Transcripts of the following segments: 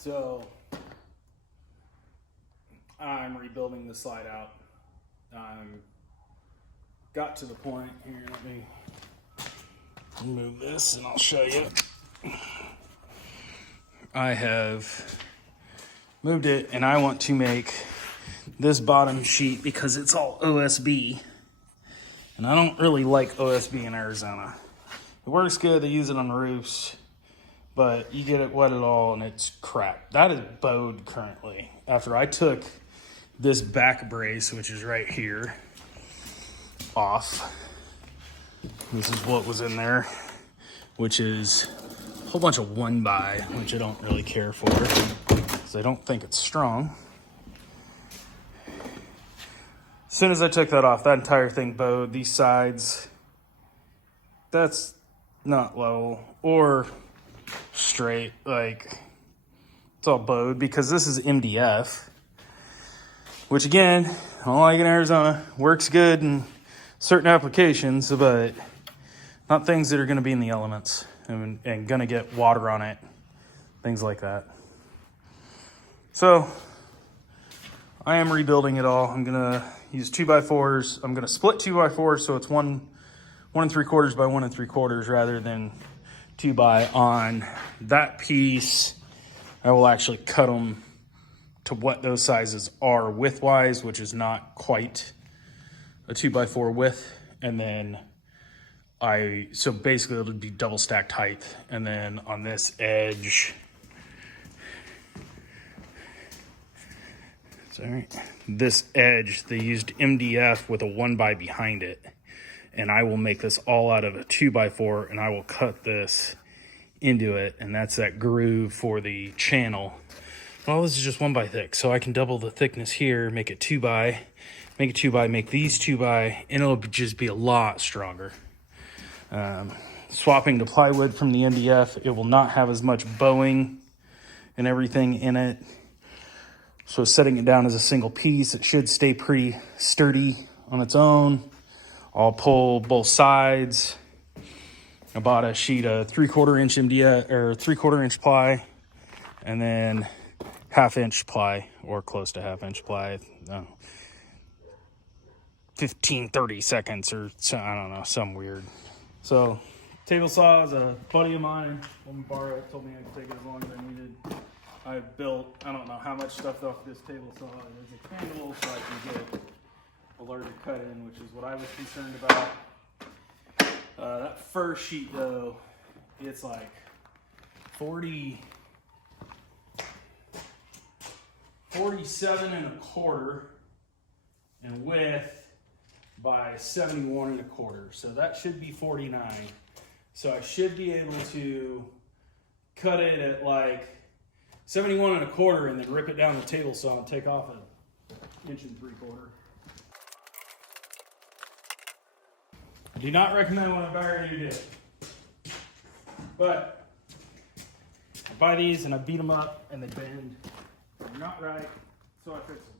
So I'm rebuilding the slide out. Got to the point here, let me move this and I'll show you. I have moved it and I want to make this bottom sheet because it's all OSB. And I don't really like OSB in Arizona. It works good, they use it on roofs, but you get it wet at all and it's crap. That is bowed currently. After I took this back brace, which is right here, off. This is what was in there, which is a whole bunch of 1x, which I don't really care for because I don't think it's strong. As soon as I took that off, that entire thing bowed. These sides, that's not level or straight, like it's all bowed because this is MDF, which again, I don't like in Arizona. Works good in certain applications, but not things that are going to be in the elements and going to get water on it, things like that. So I am rebuilding it all. I'm going to use 2x4s. I'm going to split 2x4s so it's 1 3/4 by 1 3/4 rather than 2x on that piece. I will actually cut them to what those sizes are width-wise, which is not quite a 2x4 width. And then so basically it'll be double stacked height. And then on this edge, sorry, this edge, they used MDF with a 1x behind it. And I will make this all out of a 2x4 and I will cut this into it. And that's that groove for the channel. Well, this is just 1x thick. So I can double the thickness here, make it 2x, make it 2x, make these 2x, and it'll just be a lot stronger. Swapping to plywood from the MDF, it will not have as much bowing and everything in it. So setting it down as a single piece, it should stay pretty sturdy on its own. I'll pull both sides. I bought a sheet of 3/4 inch MDF or 3/4 inch ply, and then 1/2 inch ply or close to 1/2 inch ply. 15-30 seconds or so, I don't know, some weird. So table saw is a buddy of mine. Let me borrow it. Told me I could take it as long as I needed. I built, I don't know how much stuff off this table saw. There's a candle so I can get a larger cut in, which is what I was concerned about. That first sheet though, it's like 47 1/4 in width by 71 1/4. So that should be 49. So I should be able to cut it at like 71 1/4 and then rip it down the table saw and take off 1 3/4 inches. I do not recommend when I buy ready to do. But I buy these and I beat them up and they bend. They're not right, so I fix them.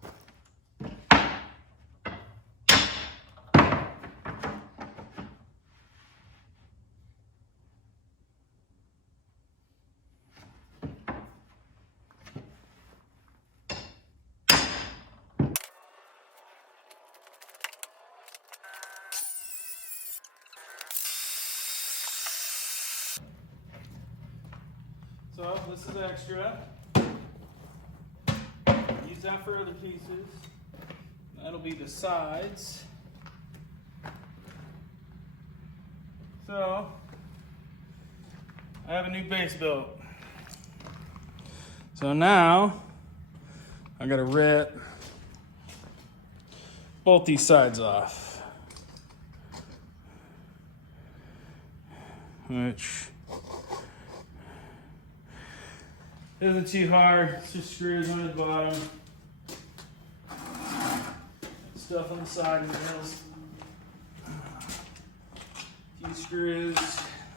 So this is extra. Use that for other pieces. That'll be the sides. So I have a new base built. So now I gotta rip both these sides off, which isn't too hard. It's just screws on the bottom, stuff on the side and rails. A few screws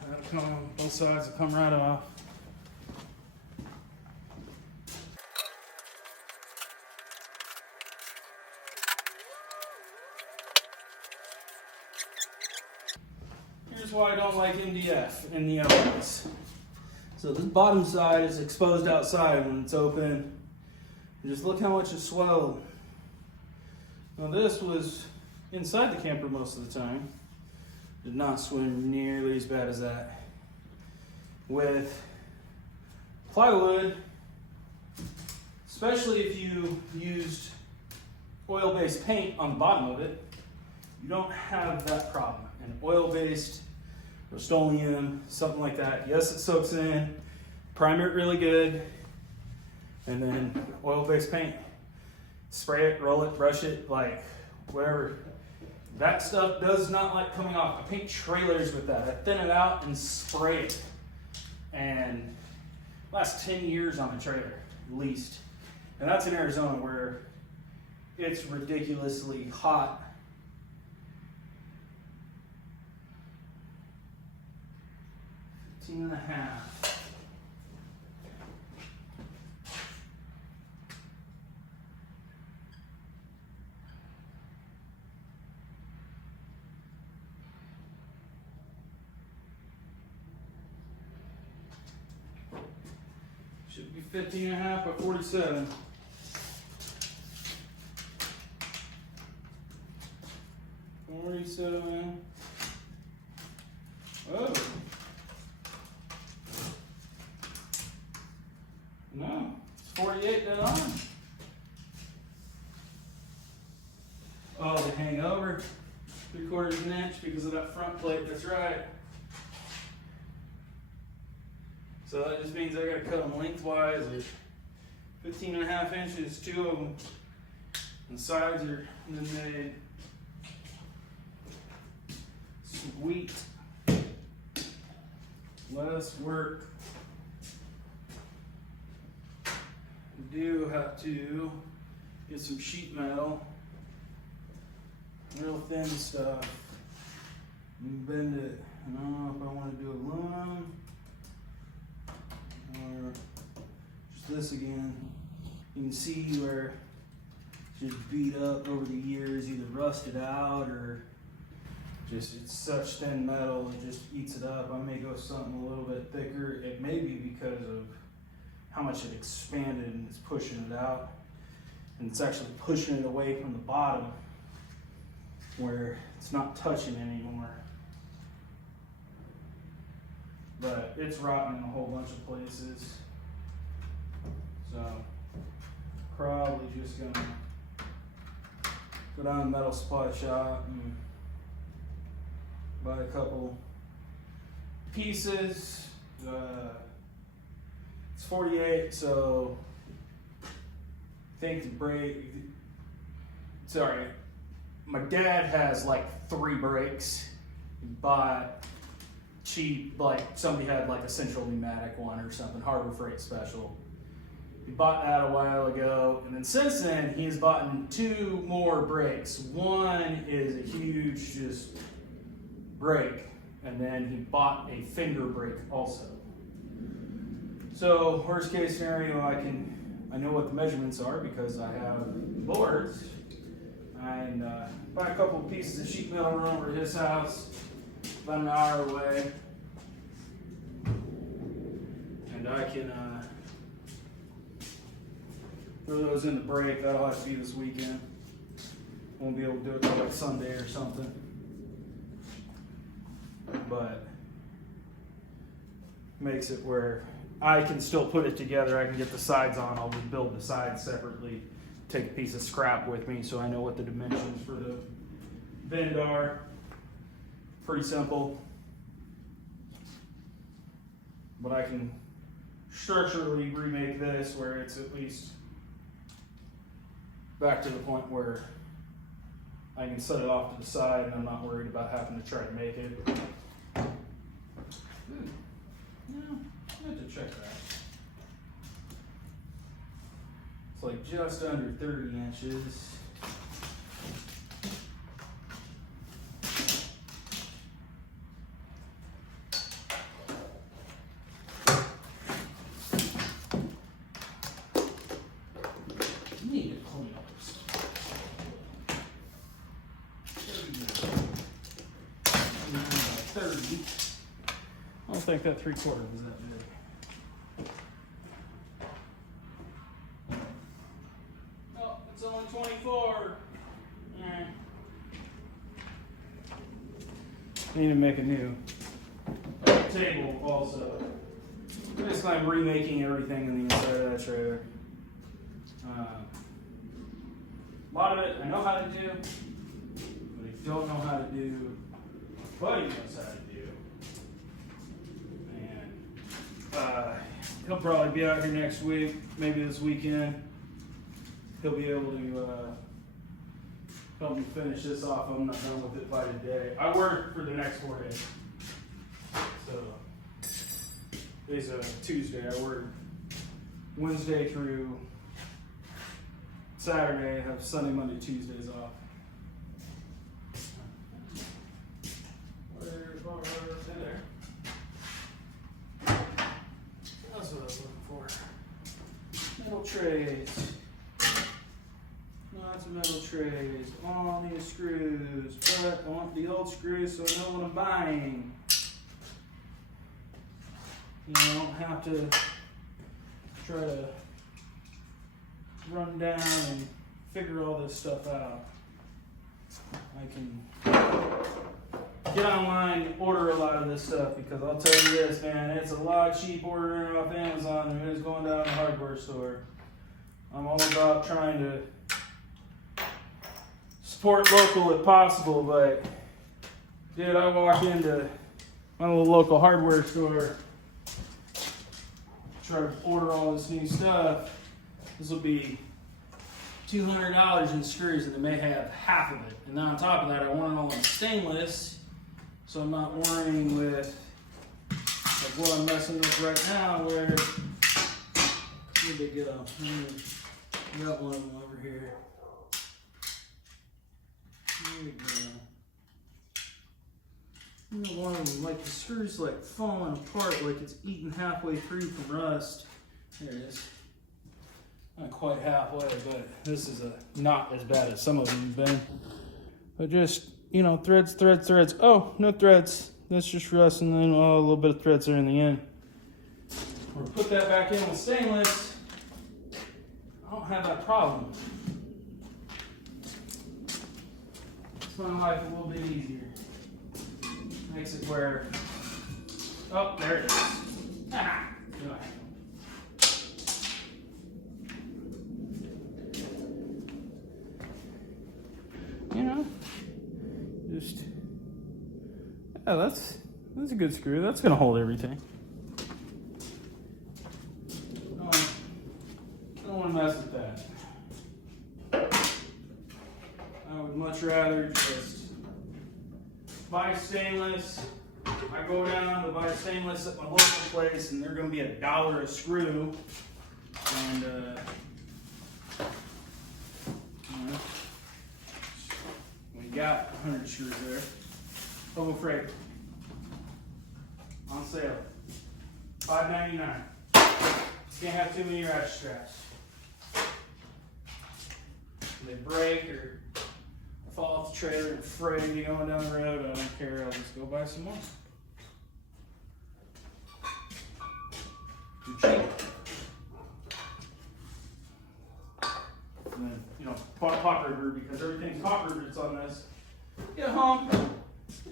that'll come on both sides will come right off. Here's why I don't like MDF in the elements. So this bottom side is exposed outside when it's open. And just look how much it swelled. Now this was inside the camper most of the time. Did not swim nearly as bad as that. With plywood, especially if you used oil-based paint on the bottom of it, you don't have that problem. An oil-based Rust-Oleum, something like that, yes, it soaks in, primer it really good, and then oil-based paint. Spray it, roll it, brush it, like whatever. That stuff does not like coming off. I paint trailers with that. I thin it out and spray it. And last 10 years on a trailer, at least. And that's in Arizona where it's ridiculously hot. And a half. Should be 15 and a half by 47. Oh. No, it's 48 dead on. Oh, they hang over 3/4 of an inch because of that front plate. That's right. So that just means I gotta cut them lengthwise. There's 15 and a half inches, 2 of them. And the sides are made. Sweet. Less work. Do have to get some sheet metal, real thin stuff, and bend it. I don't know if I want to do aluminum or just this again. You can see where it's just beat up over the years, either rusted out or just it's such thin metal it just eats it up. I may go something a little bit thicker. It may be because of how much it expanded and it's pushing it out, and it's actually pushing it away from the bottom where it's not touching anymore. But it's rotten in a whole bunch of places, so probably just gonna go down to the metal supply shop and buy a couple pieces. It's 48, so I think the brake, sorry, my dad has like 3 brakes. He bought cheap, like somebody had like a Central Pneumatic one or something, Harbor Freight special. He bought that a while ago, and then since then he has bought 2 more brakes. One is a huge just brake, and then he bought a finger brake also. So worst case scenario, I know what the measurements are because I have boards, and buy a couple of pieces of sheet metal, run over to his house, about an hour away, and I can throw those in the brake. That'll have to be this weekend. Won't be able to do it till like Sunday or something, but makes it where I can still put it together. I can get the sides on. I'll just build the sides separately. Take a piece of scrap with me so I know what the dimensions for the bend are. Pretty simple. But I can structurally remake this where it's at least back to the point where I can set it off to the side and I'm not worried about having to try to make it. I have to check that. It's like just under 30 inches. Need to clean up this stuff. 30. I don't think that 3/4 was that big. Need to make a new table also. Basically, I'm remaking everything in the inside of that trailer. A lot of it I know how to do, but I don't know how to do what Buddy knows how to do. And he'll probably be out here next week, maybe this weekend. He'll be able to help me finish this off. I'm not done with it by today. I work for the next 4 days. So today's a Tuesday. I work Wednesday through Saturday. I have Sunday, Monday, Tuesdays off. In there. That's what I was looking for. Metal trays. Lots of metal trays. All these screws. But I want the old screws so I know what I'm buying. You know, I don't have to try to run down and figure all this stuff out. I can get online and order a lot of this stuff, because I'll tell you this, man, it's a lot cheaper ordering off Amazon than it is going down to the hardware store. I'm all about trying to support local if possible, but dude, I walk into my little local hardware store, try to order all this new stuff. This will be $200 in screws, and they may have half of it. And then on top of that, I want it all in stainless, so I'm not worrying with like what I'm messing with right now, where need to get up. Got one of them over here. There we go. You know, one of them, like the screw's like falling apart, like it's eaten halfway through from rust. There it is. Not quite halfway, but this is not as bad as some of them have been. But just, you know, threads. Oh, no threads. That's just rust, and then a little bit of threads there in the end. We'll put that back in with stainless. I don't have that problem. It's my life a little bit easier. Makes it where, oh, there it is. Ah, you know, just, yeah, that's a good screw. That's gonna hold everything. I don't want to mess with that. I would much rather just buy stainless. I go down to buy stainless at my local place, and they're going to be $1 a screw. And we got 100 screws there. Hobo freight on sale, $5.99. Can't have too many ratchet straps. They break or fall off the trailer and fray me going down the road. I don't care. I'll just go buy some more. Too cheap. And then, you know, pop rubber, because everything's pop rubber that's on this. Get home.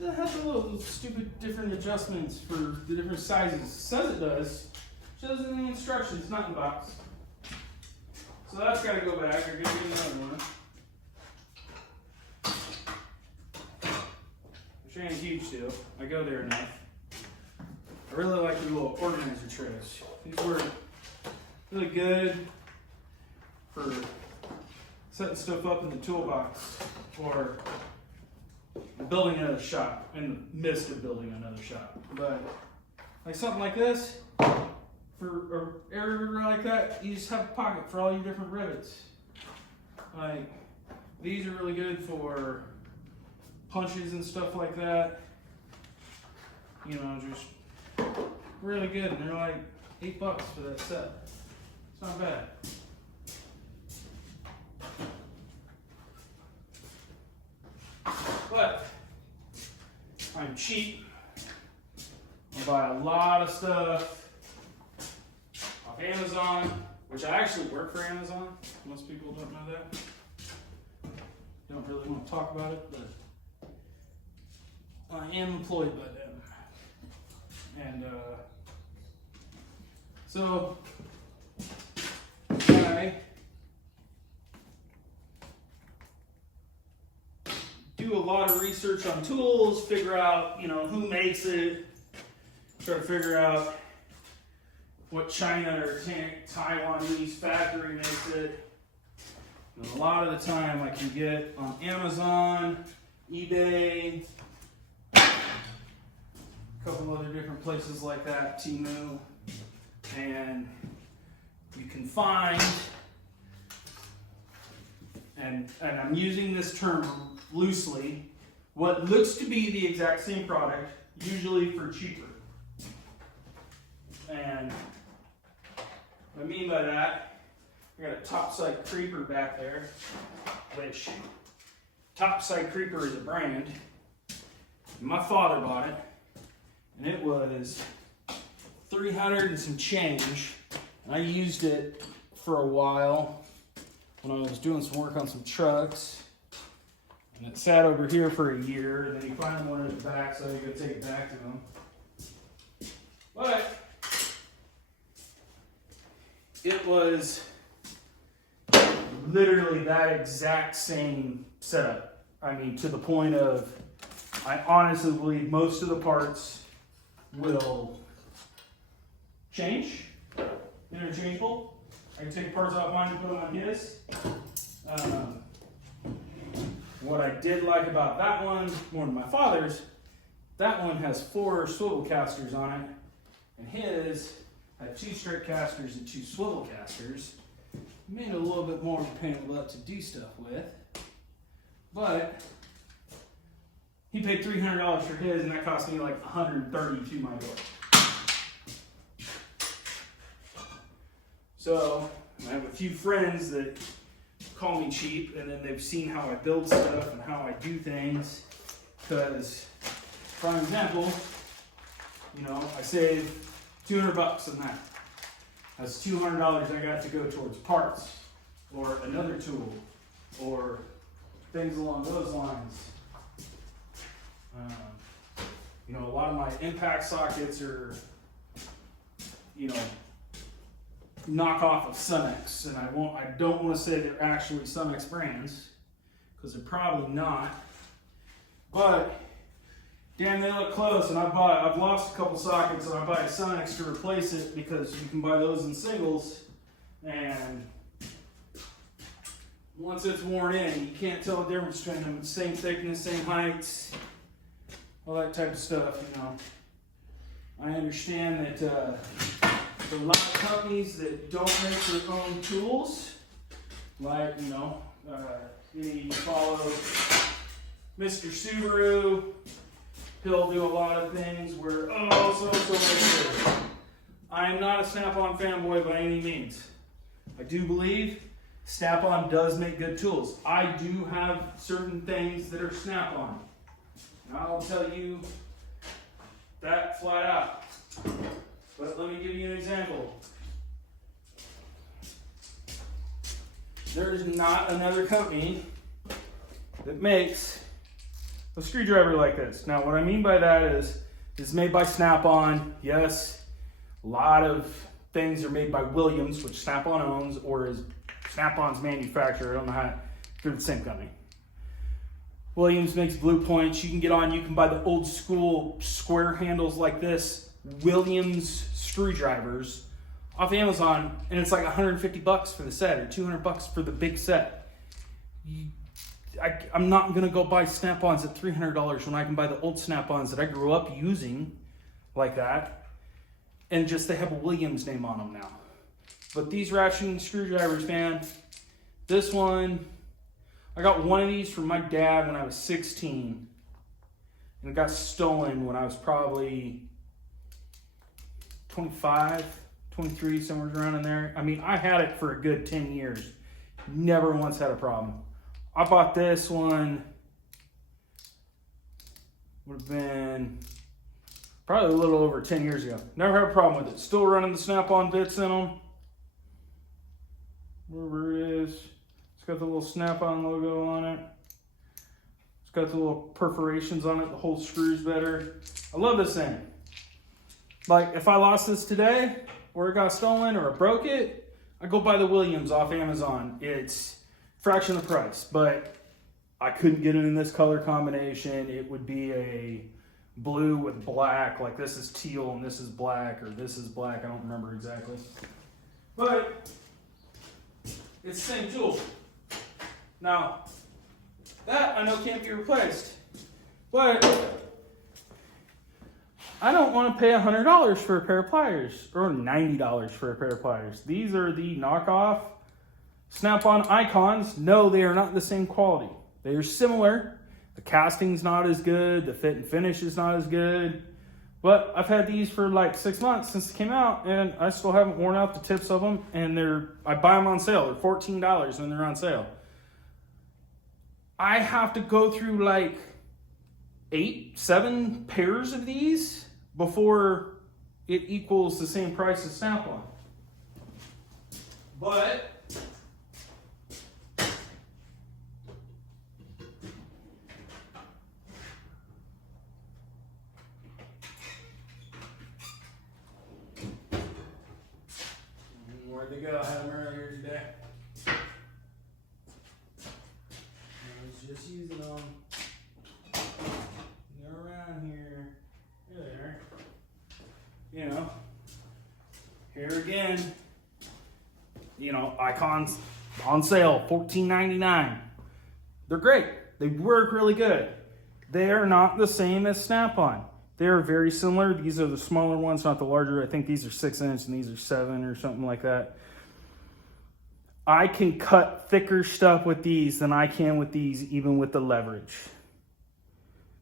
It has the little stupid different adjustments for the different sizes. It says it does. It shows in the instructions, not in the box. So that's got to go back. You're going to get another one. Which ain't a huge deal. I go there enough. I really like the little organizer trays. These were really good for setting stuff up in the toolbox or building another shop, in the midst of building another shop. But like something like this, for an area like that, you just have a pocket for all your different rivets. Like, these are really good for punches and stuff like that. You know, just really good. And they're like $8 for that set. It's not bad. But I'm cheap. I buy a lot of stuff off Amazon, which I actually work for Amazon. Most people don't know that. Don't really want to talk about it, but I am employed by them. And so I do a lot of research on tools, figure out, who makes it, try to figure out what China or Taiwanese factory makes it. And a lot of the time I can get on Amazon, eBay, a couple other different places like that, Temu, and you can find, and I'm using this term loosely, what looks to be the exact same product, usually for cheaper. And what I mean by that, I got a Topside Creeper back there, which Topside Creeper is a brand. My father bought it, and it was $300 and some change. And I used it for a while when I was doing some work on some trucks. And it sat over here for a year, and then he finally wanted it back, so I had to go take it back to him. But it was literally that exact same setup. I mean, to the point of, I honestly believe most of the parts will change, interchangeable. I can take parts off mine and put them on his. What I did like about that one, more than my father's, that one has 4 swivel casters on it, and his had 2 straight casters and 2 swivel casters. Made it a little bit more of a pain in the butt to do stuff with, but he paid $300 for his, and that cost me like $130 to my door. So I have a few friends that call me cheap, and then they've seen how I build stuff and how I do things. Because, for example, I saved $200 on that. That's $200 I got to go towards parts, or another tool, or things along those lines. A lot of my impact sockets are, knockoff of Sunex, and I don't want to say they're actually Sunex brands, because they're probably not. But damn, they look close, and I've lost a couple sockets, and I buy a Sunex to replace it, because you can buy those in singles, and once it's worn in, you can't tell the difference between them. Same thickness, same heights, all that type of stuff. I understand that there are a lot of companies that don't make their own tools, like you follow Mr. Subaru. He'll do a lot of things where, so. I am not a Snap-on fanboy by any means. I do believe Snap-on does make good tools. I do have certain things that are Snap-on. And I'll tell you that flat out. But let me give you an example. There's not another company that makes a screwdriver like this. Now, what I mean by that is, it's made by Snap-on. Yes, a lot of things are made by Williams, which Snap-on owns, or is Snap-on's manufacturer. I don't know how, they're the same company. Williams makes blue points. You can buy the old school square handles like this, Williams screwdrivers, off Amazon, and it's like $150 for the set, or $200 for the big set. I'm not going to go buy Snap-ons at $300 when I can buy the old Snap-ons that I grew up using like that, and just they have a Williams name on them now. But these ratcheting screwdrivers, man, this one, I got one of these from my dad when I was 16, and it got stolen when I was probably 25, 23, somewhere around in there. I mean, I had it for a good 10 years. Never once had a problem. I bought this one, would have been probably a little over 10 years ago. Never had a problem with it. Still running the Snap-on bits in them. Wherever it is. It's got the little Snap-on logo on it. It's got the little perforations on it. The whole screw's better. I love this thing. Like, if I lost this today, or it got stolen, or it broke it, I go buy the Williams off Amazon. It's a fraction of the price, but I couldn't get it in this color combination. It would be a blue with black, like this is teal and this is black, or this is black. I don't remember exactly. But it's the same tool. Now, that I know can't be replaced, but I don't want to pay $100 for a pair of pliers or $90 for a pair of pliers. These are the knockoff Snap-on Icons. No, they are not the same quality. They are similar. The casting's not as good. The fit and finish is not as good. But I've had these for like 6 months since they came out, and I still haven't worn out the tips of them. And I buy them on sale. They're $14 when they're on sale. I have to go through like 8, 7 pairs of these before it equals the same price as Snap-on. But where'd they go? I had them earlier today. I was just using them. They're around here. Here they are. You know, here again, you know, Icons on sale, $14.99. They're great. They work really good. They're not the same as Snap-on. They're very similar. These are the smaller ones, not the larger. I think these are 6-inch and these are 7 or something like that. I can cut thicker stuff with these than I can with these, even with the leverage.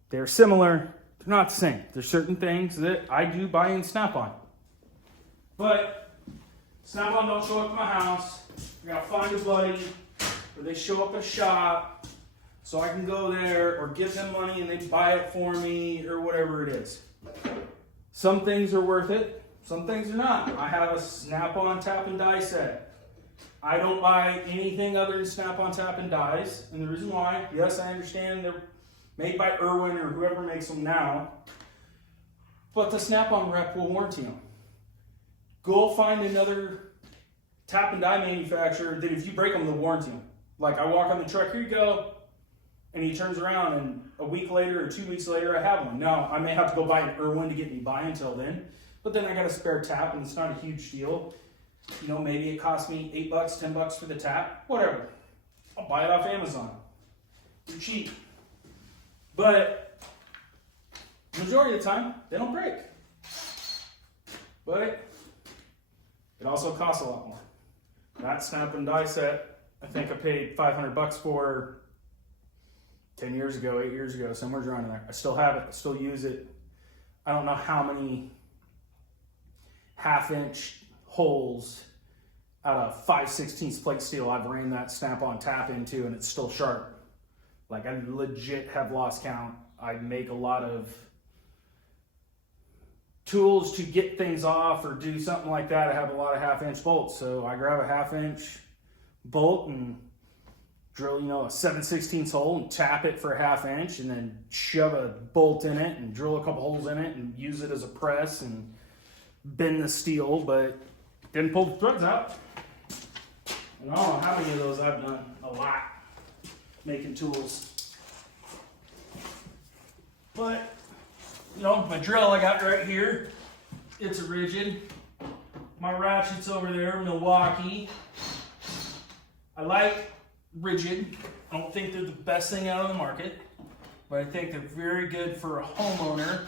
They're similar. They're not the same. There's certain things that I do buy in Snap-on. But Snap-on don't show up at my house. I gotta find a buddy, or they show up at a shop, so I can go there or give them money and they buy it for me or whatever it is. Some things are worth it, some things are not. I have a Snap-on tap and die set. I don't buy anything other than Snap-on tap and dies, and the reason why, yes, I understand they're made by Irwin or whoever makes them now, but the Snap-on rep will warranty them. Go find another tap and die manufacturer that if you break them, they'll warranty them. Like I walk on the truck, here you go, and he turns around and a week later or 2 weeks later, I have one. Now, I may have to go buy an Irwin to get me by until then, but then I got a spare tap and it's not a huge deal. You know, maybe it costs me $8, $10 for the tap, whatever. I'll buy it off Amazon. They're cheap. But majority of the time, they don't break. But it also costs a lot more. That snap and die set, I think I paid $500 for 10 years ago, 8 years ago, somewhere around there. I still have it, I still use it. I don't know how many 1/2-inch holes out of 5/16 plate steel I've ran that Snap-on tap into, and it's still sharp. Like, I legit have lost count. I make a lot of tools to get things off or do something like that. I have a lot of 1/2-inch bolts, so I grab a 1/2-inch bolt and drill, you know, a 7/16 hole and tap it for a 1/2 inch, and then shove a bolt in it and drill a couple holes in it and use it as a press and bend the steel, but didn't pull the threads out. And I don't know how many of those I've done. A lot. Making tools. But, you know, my drill I got right here, it's a rigid. My ratchet's over there, Milwaukee. I like rigid. I don't think they're the best thing out on the market, but I think they're very good for a homeowner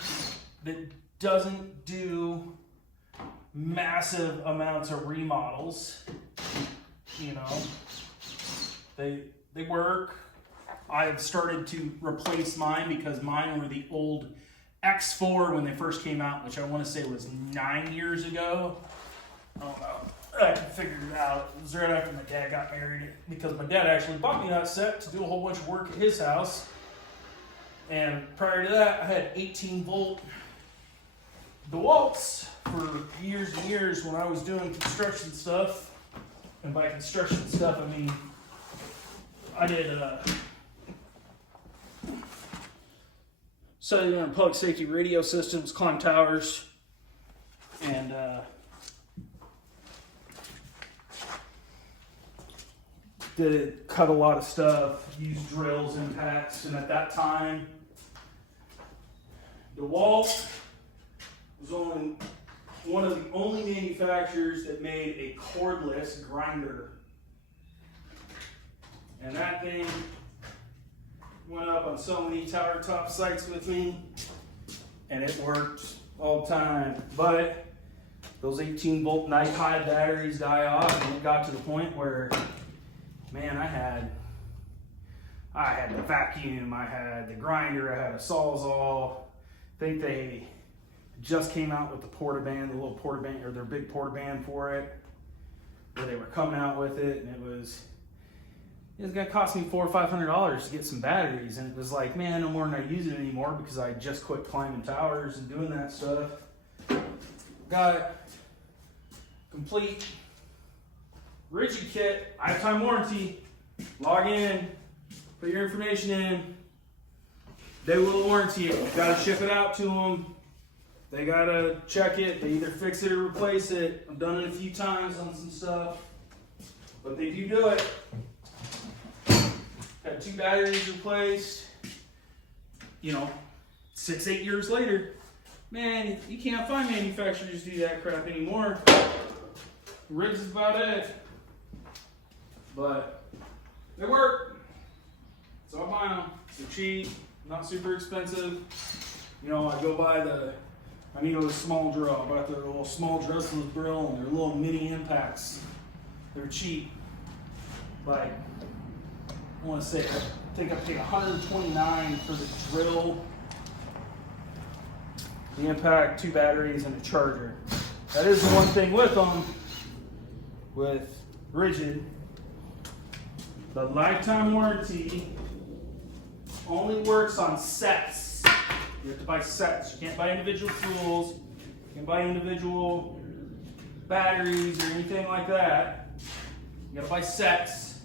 that doesn't do massive amounts of remodels. You know, they work. I've started to replace mine because mine were the old X4 when they first came out, which I want to say was 9 years ago. I don't know. I can figure it out. It was right after my dad got married, because my dad actually bought me that set to do a whole bunch of work at his house. And prior to that, I had 18-volt DeWalt's for years and years when I was doing construction stuff. And by construction stuff, I mean I did cellular and public safety radio systems, climb towers, and did cut a lot of stuff, used drills, impacts, and at that time, DeWalt was only one of the only manufacturers that made a cordless grinder. And that thing went up on so many tower top sites with me, and it worked all the time. But those 18-volt night high batteries die off, and it got to the point where, man, I had the vacuum, I had the grinder, I had a Sawzall. I think they just came out with the portaband, the little portaband, or their big portaband for it, where they were coming out with it, and it was gonna cost me $400 or $500 to get some batteries, and it was like, man, no more than I use it anymore because I just quit climbing towers and doing that stuff. Got complete rigid kit, lifetime warranty. Log in, put your information in. They will warranty it. You gotta ship it out to them. They gotta check it. They either fix it or replace it. I've done it a few times on some stuff, but they do it. Had 2 batteries replaced. 6-8 years later, man, you can't find manufacturers do that crap anymore. Rigs is about it, but they work. So I buy them. They're cheap, not super expensive. I go buy I need a small drill. I bought their little small drillsless drill and their little mini impacts. They're cheap. Like, I want to say, I think I paid $129 for the drill, the impact, 2 batteries, and a charger. That is the one thing with them, with rigid. The lifetime warranty only works on sets. You have to buy sets. You can't buy individual tools. You can buy individual batteries or anything like that. You gotta buy sets.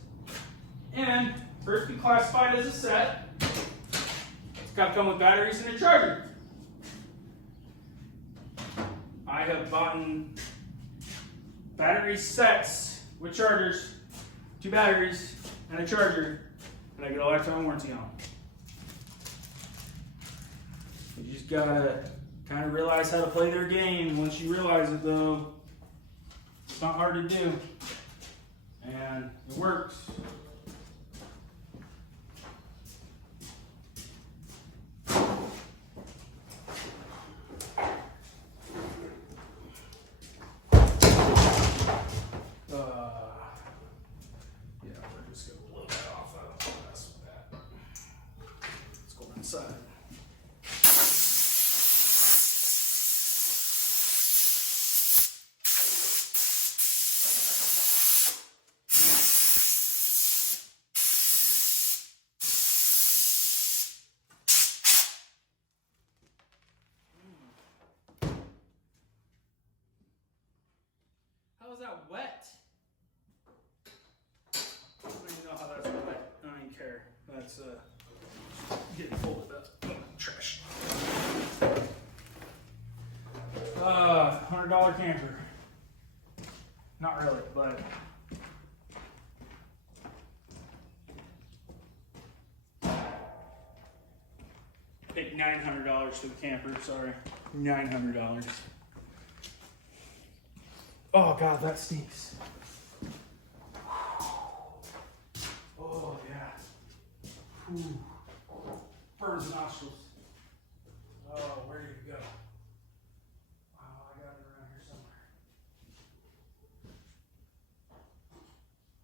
And for it to be classified as a set, it's got to come with batteries and a charger. I have bought battery sets with chargers, 2 batteries, and a charger, and I get a lifetime warranty on them. You just gotta kind of realize how to play their game. Once you realize it, though, it's not hard to do, and it works. Inside. How is that wet? I don't even know how that's wet. I don't even care. That's getting folded up. Oh, trash. $100 camper. Not really, but paid $900 for the camper. Sorry, $900. Oh God, that stinks. Oh yeah. Whew. Burns the nostrils. Oh, where did it go? Oh, I got it around here somewhere.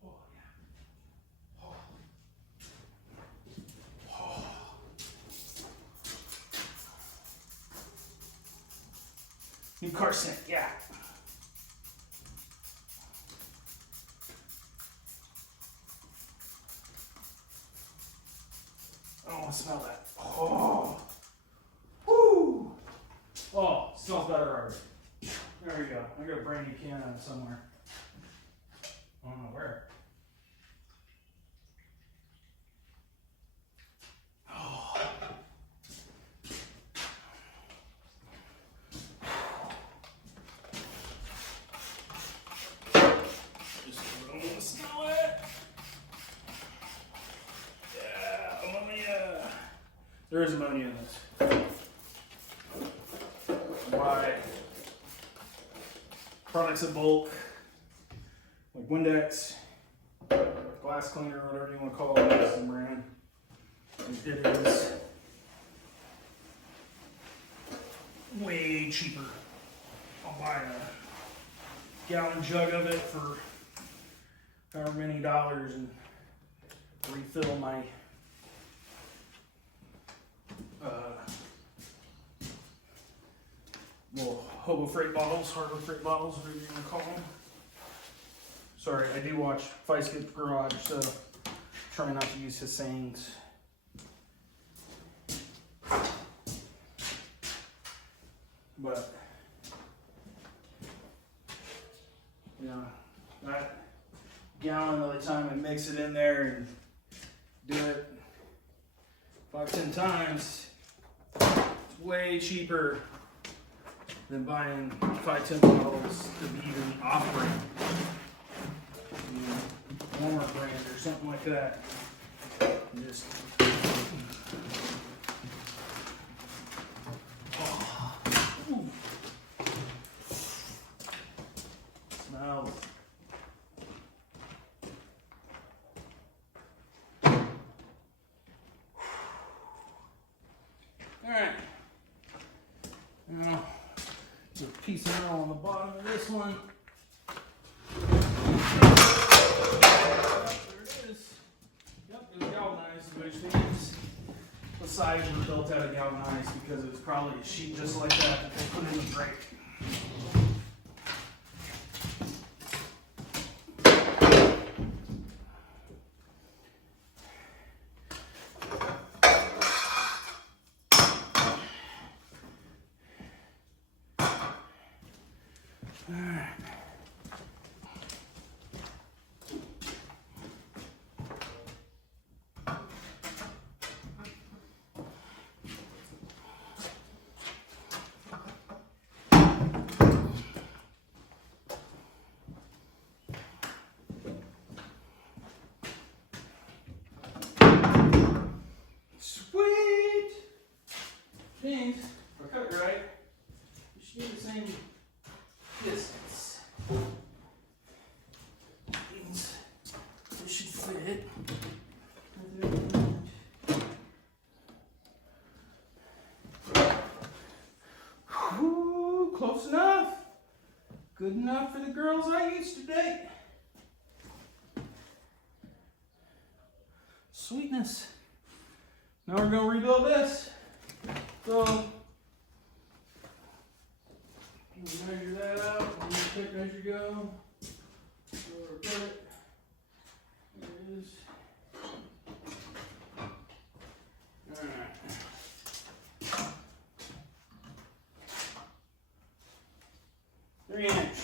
Oh, yeah. Oh. Oh. New car scent, yeah. I don't want to smell that. Oh, woo! Oh, smells better already. There we go. I got a brand new can of it somewhere. I don't know where. Oh, There is ammonia in this. Buy products in bulk, like Windex, glass cleaner, whatever you want to call it, that's the brand. It is way cheaper. I'll buy a gallon jug of it for however many dollars and refill my little hobo freight bottles, harbor freight bottles, whatever you want to call them. Sorry, I do watch Fight Skip Garage, so try not to use his sayings. But, you know, that gallon by the time I mix it in there and do it 5-10 times, it's way cheaper than buying 5-10 bottles to even operate. Warmer brand or something like that. Just smells. Alright. Now, there's a piece of metal on the bottom of this one. There it is. Yep, it was galvanized, which means the sides were built out of galvanized because it was probably a sheet just like that they put in the brake. Sweet! Means, if I cut it right, you should get the same distance. Means this should fit. Whew, close enough. Good enough for the girls I used to date. Sweetness. Now we're going to rebuild this. So, you measure that out. You take as you go. Go over put it. There it is. Alright. 3-inch.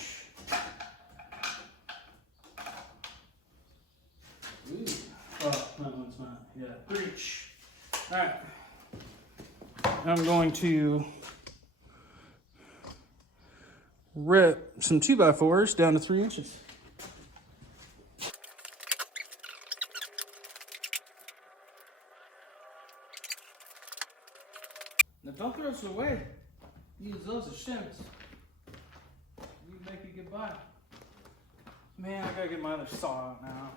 Ooh. Oh, no, it's not. Yeah, 3-inch. Alright. I'm going to rip some 2x4s down to 3 inches. Now don't throw this away. Use those as shims. You make it goodbye. Man, I gotta get my other saw out now.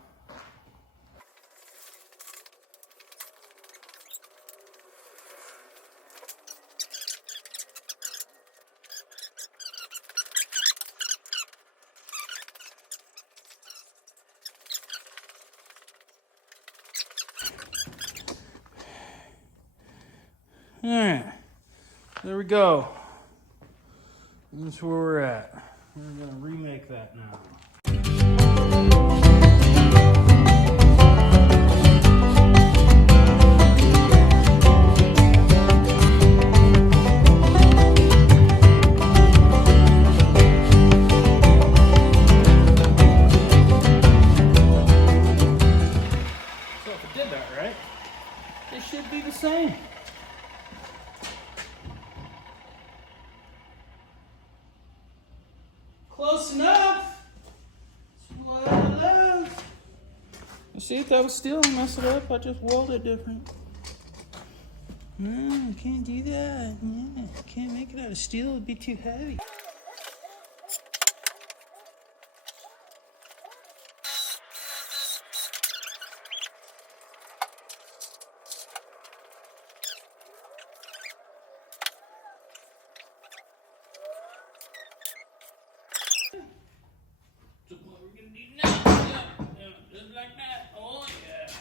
Alright, there we go. That's where we're at. We're going to remake that now. So if it did that right, it should be the same. Close enough. You see, if that was steel and mess it up, I just welded it different. No, can't do that. Yeah, can't make it out of steel. It'd be too heavy. So what we're gonna do now? Yeah, just like that. Oh yeah.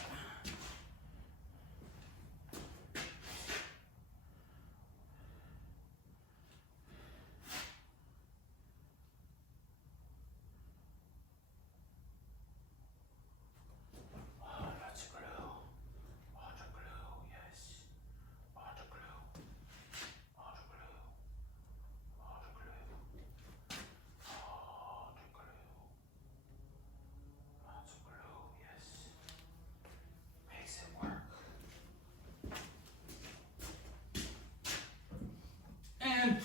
And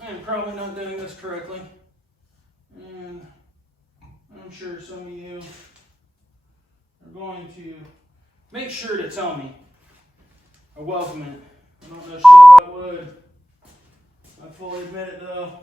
I'm probably not doing this correctly. And I'm sure some of you are going to make sure to tell me. I welcome it. I don't know shit about wood. I fully admit it though.